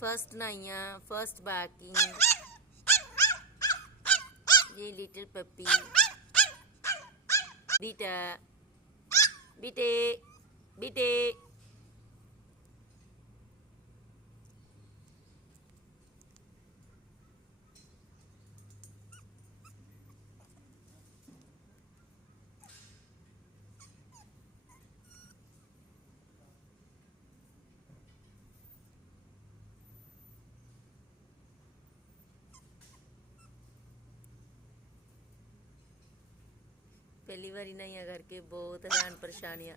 First नाइया, first barking, ये little puppy, beta, बीटे, बीटे। पहली बारी नहीं करके बहुत हैरान परेशानियाँ